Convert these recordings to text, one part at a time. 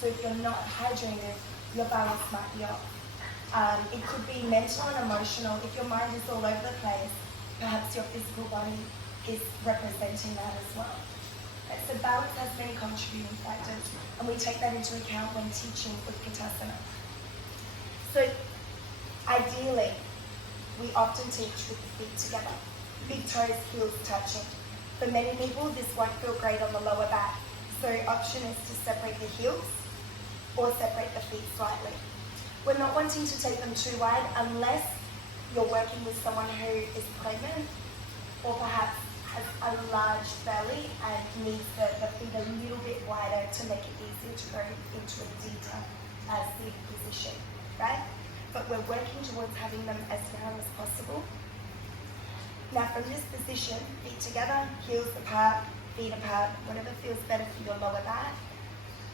So if you're not hydrated, your balance might be off. It could be mental and emotional. If your mind is all over the place, perhaps your physical body is representing that as well. Right, so balance has many contributing factors, and we take that into account when teaching Utkatasana. So ideally, we often teach with the feet together, big toes, heels touching. For many people, this won't feel great on the lower back. So option is to separate the heels or separate the feet slightly. We're not wanting to take them too wide unless you're working with someone who is pregnant or perhaps has a large belly and needs the feet a little bit wider to make it easier to go into a deeper seated position, right? But we're working towards having them as narrow as possible. Now from this position, feet together, heels apart, feet apart, whatever feels better for your lower back.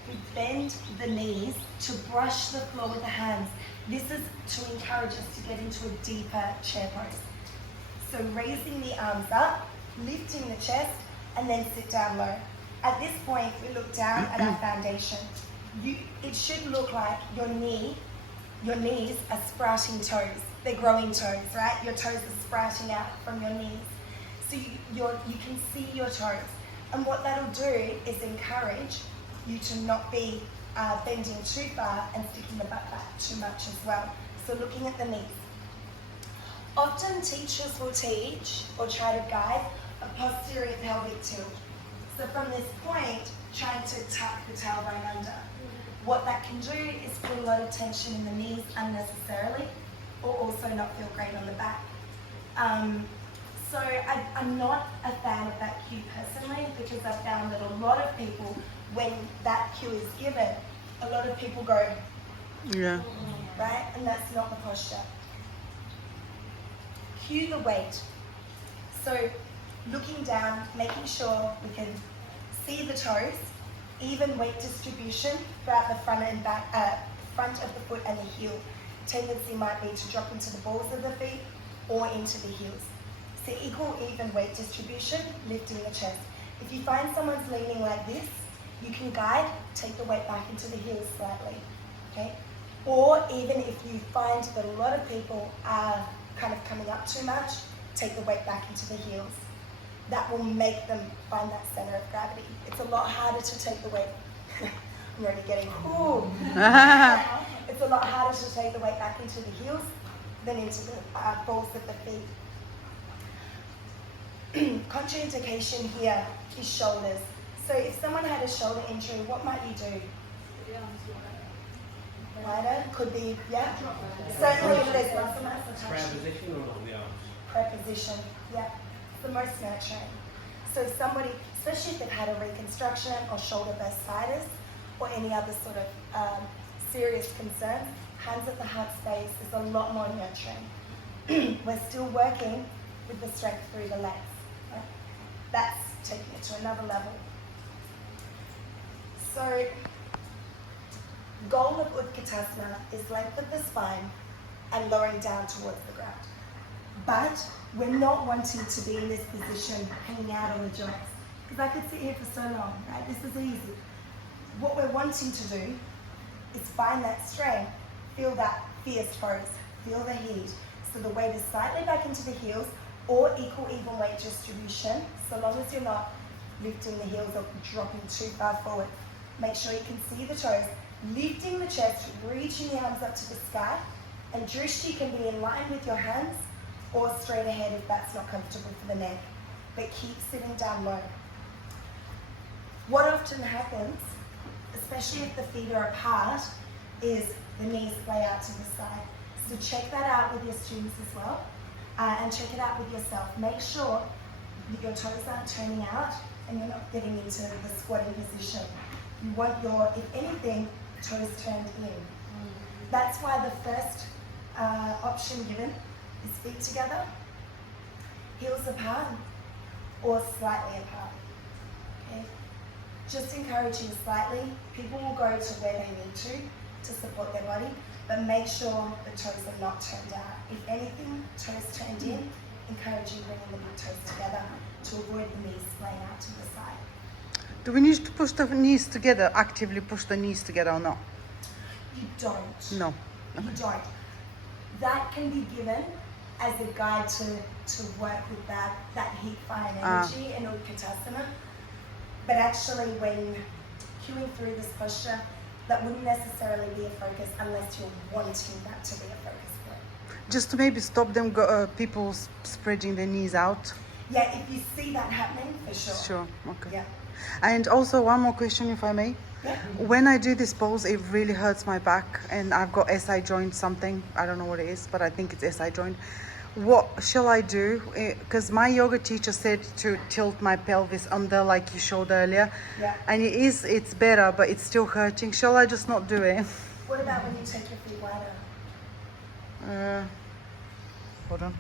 We bend the knees to brush the floor with the hands. This is to encourage us to get into a deeper chair pose. So raising the arms up, lifting the chest, and then sit down low. At this point, we look down at our foundation. It should look like your knees are sprouting toes. They're growing toes, right? Your toes are sprouting out from your knees. So you can see your toes. And what that'll do is encourage you to not be bending too far and sticking the butt back too much as well. So looking at the knees. Often teachers will teach or try to guide a posterior pelvic tilt. So from this point, trying to tuck the tailbone under. What that can do is put a lot of tension in the knees unnecessarily, or also not feel great on the back. So I'm not a fan of that cue personally, because I found that a lot of people, when that cue is given, a lot of people go, yeah, right? And that's not the posture. Cue the weight. So looking down, making sure we can see the toes, even weight distribution throughout the front and back, front of the foot and the heel. Tendency might be to drop into the balls of the feet or into the heels. So equal, even weight distribution, lifting the chest. If you find someone's leaning like this, you can guide, take the weight back into the heels slightly, okay? Or even if you find that a lot of people are kind of coming up too much, take the weight back into the heels. That will make them find that center of gravity. It's a lot harder to take the weight. I'm already getting, ooh. It's a lot harder to take the weight back into the heels than into the balls of the feet. Contraindication here is shoulders. So if someone had a shoulder injury, what might you do? Wider? Could be, yeah. Certainly if there's muscle mass attached. Preposition or not the arms? Preposition, yeah. It's the most nurturing. So if somebody, especially if they've had a reconstruction or shoulder bursitis or any other sort of serious concern, hands at the heart space is a lot more nurturing. We're still working with the strength through the legs. Right? That's taking it to another level. So, goal of Utkatasana is length of the spine and lowering down towards the ground. But we're not wanting to be in this position hanging out on the joints, because I could sit here for so long, right? This is easy. What we're wanting to do is find that strength, feel that fierce pose, feel the heat. So the weight is slightly back into the heels or equal even weight distribution, so long as you're not lifting the heels or dropping too far forward. Make sure you can see the toes, lifting the chest, reaching the arms up to the sky, and drishti can be in line with your hands or straight ahead if that's not comfortable for the neck, but keep sitting down low. What often happens, especially if the feet are apart, is the knees splay out to the side. So check that out with your students as well, and check it out with yourself. Make sure that your toes aren't turning out and you're not getting into the squatting position. You want your, if anything, toes turned in. That's why the first option given is feet together, heels apart, or slightly apart. Okay? Just encouraging slightly. People will go to where they need to support their body, but make sure the toes are not turned out. If anything, toes turned in, encouraging bringing the big toes together to avoid the knees splaying out to the side. Do we need to push the knees together, actively push the knees together or not? You don't. No. You don't. That can be given as a guide to work with that heat, fire and energy in Utkatasana. But actually when cueing through this posture, that wouldn't necessarily be a focus unless you're wanting that to be a focus point. Just to maybe stop them, people spreading their knees out. Yeah, if you see that happening, for sure. Sure, okay. Yeah. And also one more question, if I may. Yeah. When I do this pose, it really hurts my back, and I've got SI joint something. I don't know what it is, but I think it's SI joint. What shall I do? Because my yoga teacher said to tilt my pelvis under, like you showed earlier. Yeah. And it's better, but it's still hurting. Shall I just not do it? What about when you take your feet wider? Hold on.